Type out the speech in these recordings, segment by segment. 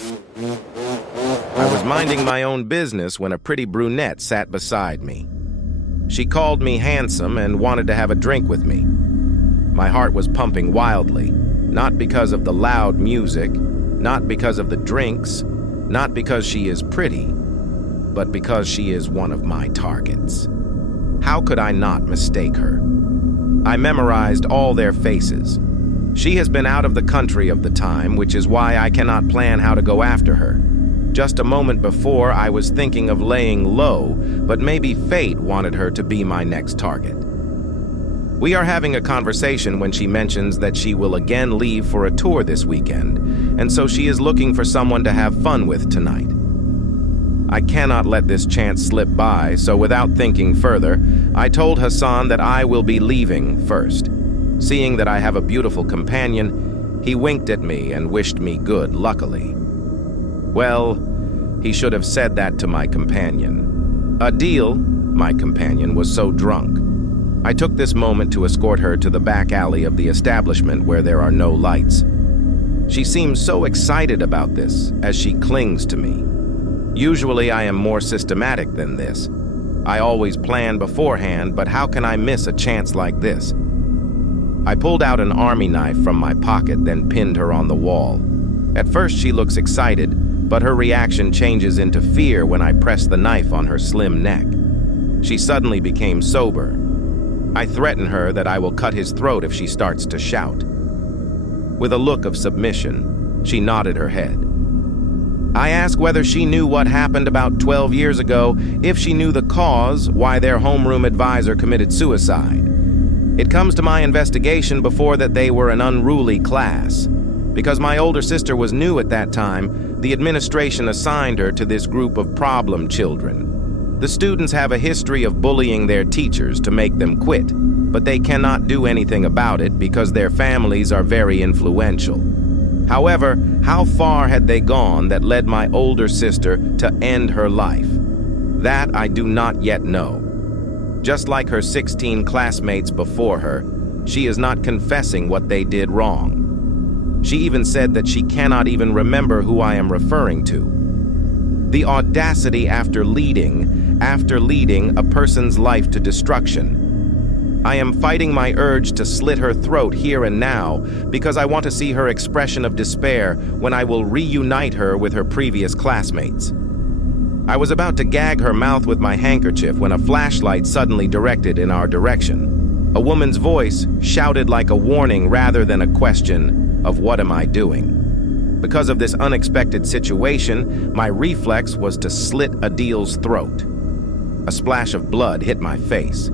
I was minding my own business when a pretty brunette sat beside me. She called me handsome and wanted to have a drink with me. My heart was pumping wildly, not because of the loud music, not because of the drinks, not because she is pretty, but because she is one of my targets. How could I not mistake her? I memorized all their faces. She has been out of the country of the time, which is why I cannot plan how to go after her. Just a moment before, I was thinking of laying low, but maybe fate wanted her to be my next target. We are having a conversation when she mentions that she will again leave for a tour this weekend, and so she is looking for someone to have fun with tonight. I cannot let this chance slip by, so without thinking further, I told Hassan that I will be leaving first. Seeing that I have a beautiful companion, he winked at me and wished me good, luckily. Well, he should have said that to my companion. Adil, my companion, was so drunk. I took this moment to escort her to the back alley of the establishment where there are no lights. She seems so excited about this as she clings to me. Usually I am more systematic than this. I always plan beforehand, but how can I miss a chance like this? I pulled out an army knife from my pocket, then pinned her on the wall. At first she looks excited, but her reaction changes into fear when I press the knife on her slim neck. She suddenly became sober. I threaten her that I will cut his throat if she starts to shout. With a look of submission, she nodded her head. I asked whether she knew what happened about 12 years ago, if she knew the cause why their homeroom advisor committed suicide. It comes to my investigation before that they were an unruly class. Because my older sister was new at that time, the administration assigned her to this group of problem children. The students have a history of bullying their teachers to make them quit, but they cannot do anything about it because their families are very influential. However, how far had they gone that led my older sister to end her life? That I do not yet know. Just like her 16 classmates before her, she is not confessing what they did wrong. She even said that she cannot even remember who I am referring to. The audacity after leading a person's life to destruction. I am fighting my urge to slit her throat here and now because I want to see her expression of despair when I will reunite her with her previous classmates. I was about to gag her mouth with my handkerchief when a flashlight suddenly directed in our direction. A woman's voice shouted like a warning rather than a question of what am I doing. Because of this unexpected situation, my reflex was to slit Adil's throat. A splash of blood hit my face.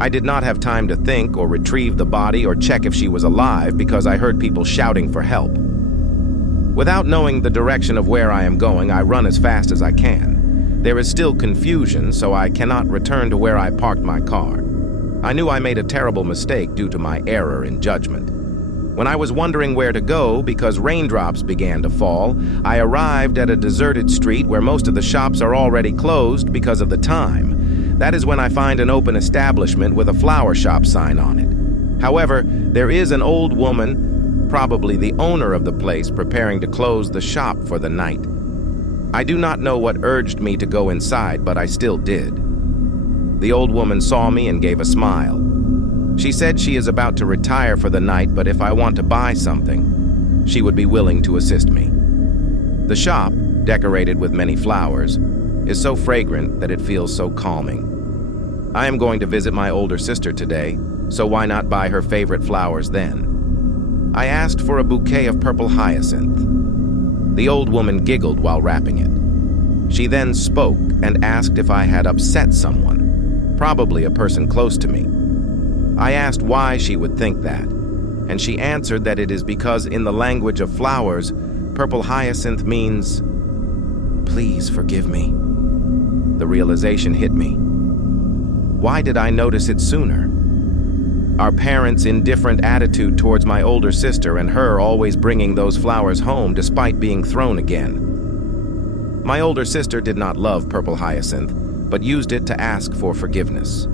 I did not have time to think or retrieve the body or check if she was alive because I heard people shouting for help. Without knowing the direction of where I am going, I run as fast as I can. There is still confusion, so I cannot return to where I parked my car. I knew I made a terrible mistake due to my error in judgment. When I was wondering where to go because raindrops began to fall, I arrived at a deserted street where most of the shops are already closed because of the time. That is when I find an open establishment with a flower shop sign on it. However, there is an old woman, probably the owner of the place, preparing to close the shop for the night. I do not know what urged me to go inside, but I still did. The old woman saw me and gave a smile. She said she is about to retire for the night, but if I want to buy something, she would be willing to assist me. The shop, decorated with many flowers, is so fragrant that it feels so calming. I am going to visit my older sister today, so why not buy her favorite flowers then? I asked for a bouquet of purple hyacinth. The old woman giggled while wrapping it. She then spoke and asked if I had upset someone, probably a person close to me. I asked why she would think that, and she answered that it is because in the language of flowers, purple hyacinth means, "Please forgive me." The realization hit me. Why did I notice it sooner? Our parents' indifferent attitude towards my older sister and her always bringing those flowers home despite being thrown again. My older sister did not love purple hyacinth, but used it to ask for forgiveness.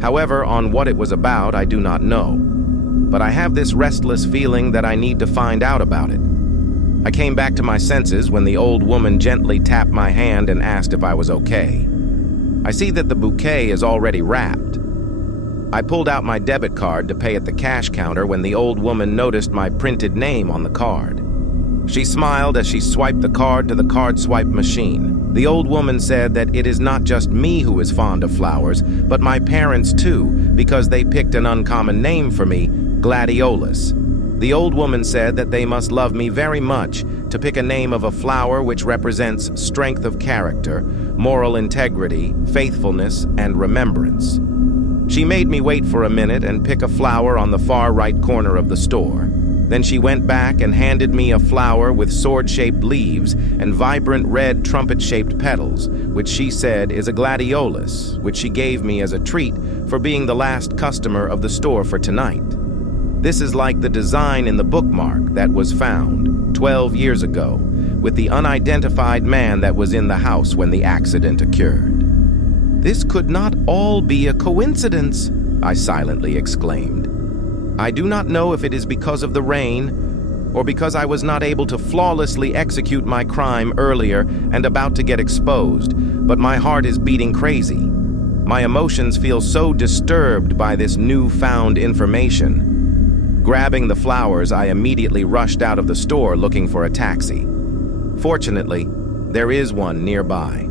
However, on what it was about, I do not know. But I have this restless feeling that I need to find out about it. I came back to my senses when the old woman gently tapped my hand and asked if I was okay. I see that the bouquet is already wrapped. I pulled out my debit card to pay at the cash counter when the old woman noticed my printed name on the card. She smiled as she swiped the card to the card swipe machine. The old woman said that it is not just me who is fond of flowers, but my parents too, because they picked an uncommon name for me, Gladiolus. The old woman said that they must love me very much to pick a name of a flower which represents strength of character, moral integrity, faithfulness, and remembrance. She made me wait for a minute and pick a flower on the far right corner of the store. Then she went back and handed me a flower with sword-shaped leaves and vibrant red trumpet-shaped petals, which she said is a gladiolus, which she gave me as a treat for being the last customer of the store for tonight. This is like the design in the bookmark that was found 12 years ago with the unidentified man that was in the house when the accident occurred. This could not all be a coincidence, I silently exclaimed. I do not know if it is because of the rain or because I was not able to flawlessly execute my crime earlier and about to get exposed, but my heart is beating crazy. My emotions feel so disturbed by this newfound information. Grabbing the flowers, I immediately rushed out of the store looking for a taxi. Fortunately, there is one nearby.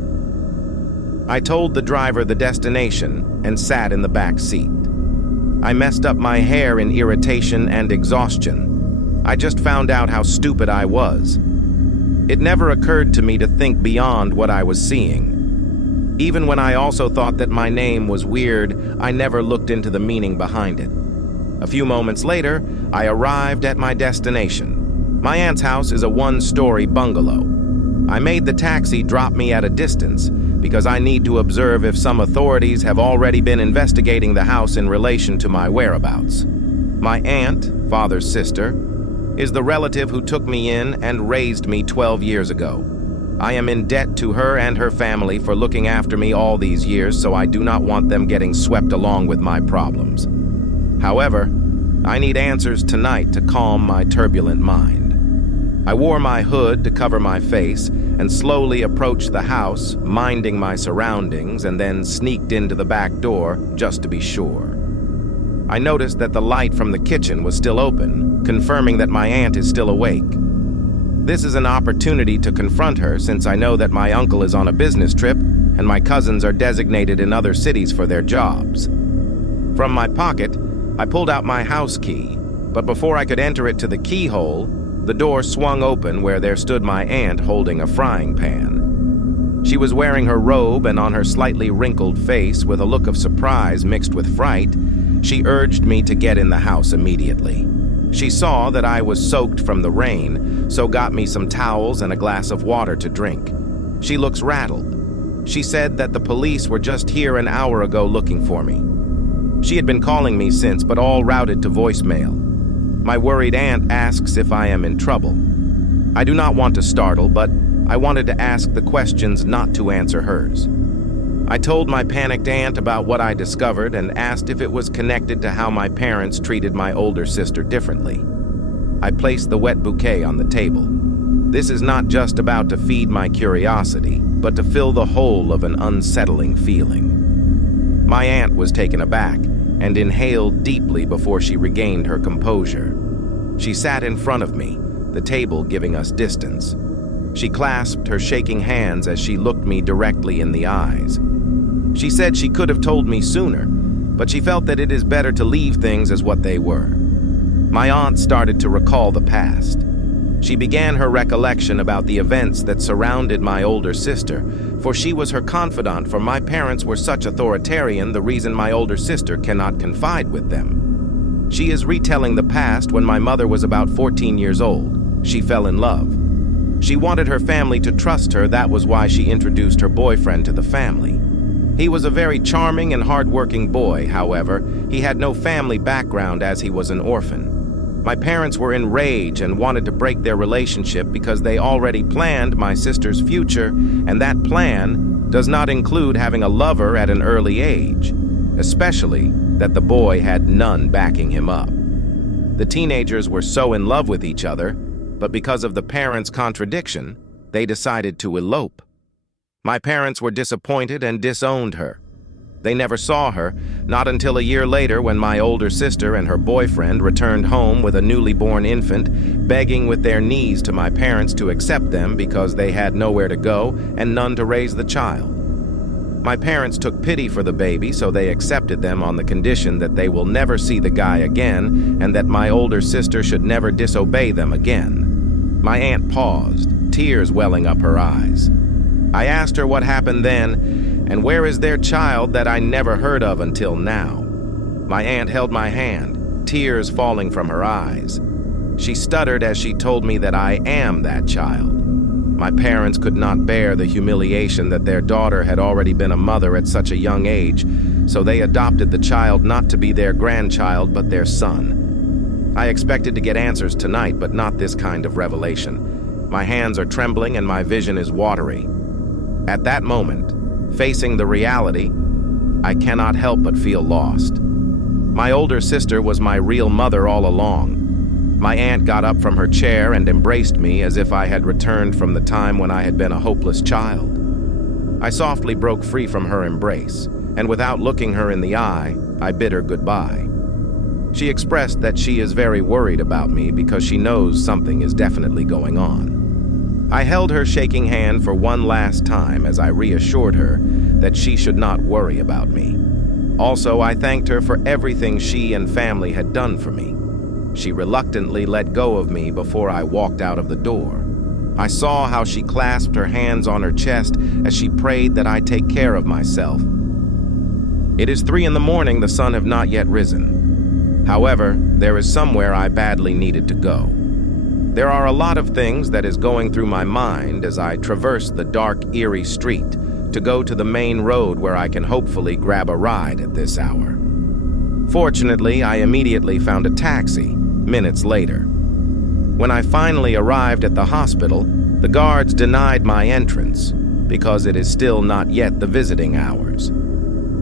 I told the driver the destination and sat in the back seat. I messed up my hair in irritation and exhaustion. I just found out how stupid I was. It never occurred to me to think beyond what I was seeing. Even when I also thought that my name was weird, I never looked into the meaning behind it. A few moments later, I arrived at my destination. My aunt's house is a one-story bungalow. I made the taxi drop me at a distance because I need to observe if some authorities have already been investigating the house in relation to my whereabouts. My aunt, father's sister, is the relative who took me in and raised me 12 years ago. I am in debt to her and her family for looking after me all these years, so I do not want them getting swept along with my problems. However, I need answers tonight to calm my turbulent mind. I wore my hood to cover my face and slowly approached the house, minding my surroundings, and then sneaked into the back door just to be sure. I noticed that the light from the kitchen was still open, confirming that my aunt is still awake. This is an opportunity to confront her since I know that my uncle is on a business trip and my cousins are designated in other cities for their jobs. From my pocket, I pulled out my house key, but before I could enter it to the keyhole, the door swung open where there stood my aunt holding a frying pan. She was wearing her robe, and on her slightly wrinkled face, with a look of surprise mixed with fright, she urged me to get in the house immediately. She saw that I was soaked from the rain, so got me some towels and a glass of water to drink. She looks rattled. She said that the police were just here an hour ago looking for me. She had been calling me since, but all routed to voicemail. My worried aunt asks if I am in trouble. I do not want to startle, but I wanted to ask the questions, not to answer hers. I told my panicked aunt about what I discovered and asked if it was connected to how my parents treated my older sister differently. I placed the wet bouquet on the table. This is not just about to feed my curiosity, but to fill the hole of an unsettling feeling. My aunt was taken aback and inhaled deeply before she regained her composure. She sat in front of me, the table giving us distance. She clasped her shaking hands as she looked me directly in the eyes. She said she could have told me sooner, but she felt that it is better to leave things as what they were. My aunt started to recall the past. She began her recollection about the events that surrounded my older sister, for she was her confidant, for my parents were such authoritarian, the reason my older sister cannot confide with them. She is retelling the past when my mother was about 14 years old. She fell in love. She wanted her family to trust her, that was why she introduced her boyfriend to the family. He was a very charming and hard-working boy, however, he had no family background as he was an orphan. My parents were enraged and wanted to break their relationship because they already planned my sister's future, and that plan does not include having a lover at an early age, especially that the boy had none backing him up. The teenagers were so in love with each other but because of the parents' contradiction, they decided to elope. My parents were disappointed and disowned her. They never saw her, not until a year later when my older sister and her boyfriend returned home with a newly born infant, begging with their knees to my parents to accept them because they had nowhere to go and none to raise the child. My parents took pity for the baby, so they accepted them on the condition that they will never see the guy again and that my older sister should never disobey them again. My aunt paused, tears welling up her eyes. I asked her what happened then, and where is their child that I never heard of until now. My aunt held my hand, tears falling from her eyes. She stuttered as she told me that I am that child. My parents could not bear the humiliation that their daughter had already been a mother at such a young age, so they adopted the child not to be their grandchild but their son. I expected to get answers tonight, but not this kind of revelation. My hands are trembling and my vision is watery. At that moment, facing the reality, I cannot help but feel lost. My older sister was my real mother all along. My aunt got up from her chair and embraced me as if I had returned from the time when I had been a hopeless child. I softly broke free from her embrace, and without looking her in the eye, I bid her goodbye. She expressed that she is very worried about me because she knows something is definitely going on. I held her shaking hand for one last time as I reassured her that she should not worry about me. Also, I thanked her for everything she and family had done for me. She reluctantly let go of me before I walked out of the door. I saw how she clasped her hands on her chest as she prayed that I take care of myself. It is 3 a.m, the sun have not yet risen. However, there is somewhere I badly needed to go. There are a lot of things that is going through my mind as I traverse the dark, eerie street to go to the main road where I can hopefully grab a ride at this hour. Fortunately, I immediately found a taxi, minutes later. When I finally arrived at the hospital, the guards denied my entrance because it is still not yet the visiting hours.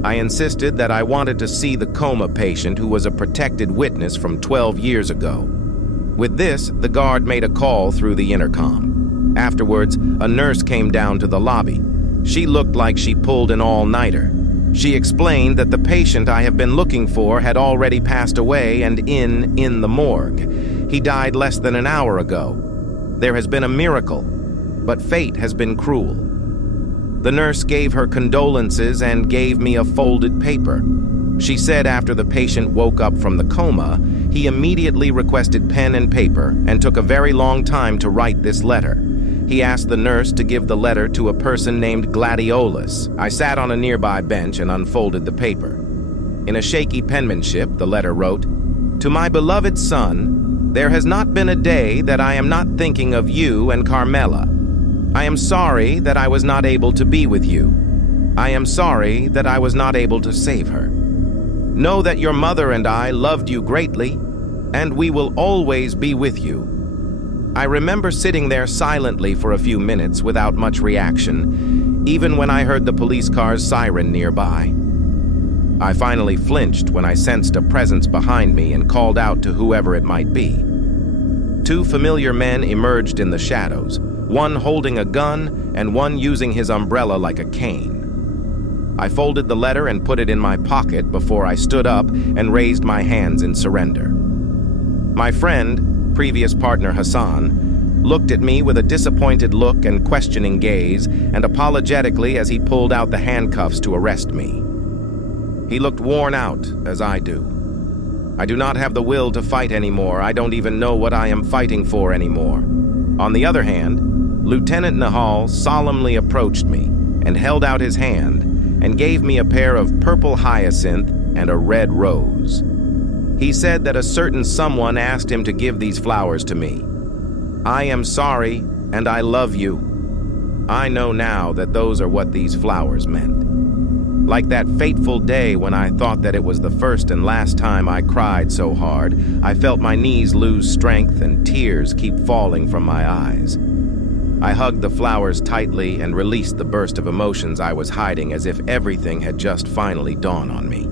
I insisted that I wanted to see the coma patient who was a protected witness from 12 years ago. With this, the guard made a call through the intercom. Afterwards, a nurse came down to the lobby. She looked like she pulled an all-nighter. She explained that the patient I have been looking for had already passed away and in the morgue. He died less than an hour ago. There has been a miracle, but fate has been cruel. The nurse gave her condolences and gave me a folded paper. She said after the patient woke up from the coma, he immediately requested pen and paper and took a very long time to write this letter. He asked the nurse to give the letter to a person named Gladiolus. I sat on a nearby bench and unfolded the paper. In a shaky penmanship, the letter wrote, "To my beloved son, there has not been a day that I am not thinking of you and Carmela. I am sorry that I was not able to be with you. I am sorry that I was not able to save her. Know that your mother and I loved you greatly, and we will always be with you." I remember sitting there silently for a few minutes without much reaction, even when I heard the police car's siren nearby. I finally flinched when I sensed a presence behind me and called out to whoever it might be. 2 familiar men emerged in the shadows, one holding a gun and one using his umbrella like a cane. I folded the letter and put it in my pocket before I stood up and raised my hands in surrender. My friend, previous partner Hassan, looked at me with a disappointed look and questioning gaze, and apologetically as he pulled out the handcuffs to arrest me. He looked worn out, as I do. I do not have the will to fight anymore. I don't even know what I am fighting for anymore. On the other hand, Lieutenant Nahal solemnly approached me and held out his hand and gave me a pair of purple hyacinth and a red rose. He said that a certain someone asked him to give these flowers to me. I am sorry, and I love you. I know now that those are what these flowers meant. Like that fateful day when I thought that it was the first and last time I cried so hard, I felt my knees lose strength and tears keep falling from my eyes. I hugged the flowers tightly and released the burst of emotions I was hiding as if everything had just finally dawned on me.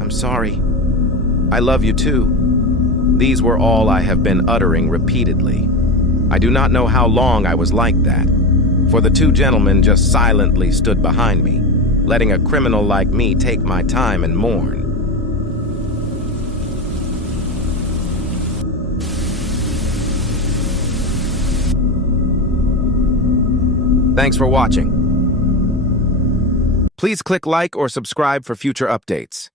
I'm sorry. I love you too. These were all I have been uttering repeatedly. I do not know how long I was like that, for the two gentlemen just silently stood behind me, letting a criminal like me take my time and mourn. Thanks for watching. Please click like or subscribe for future updates.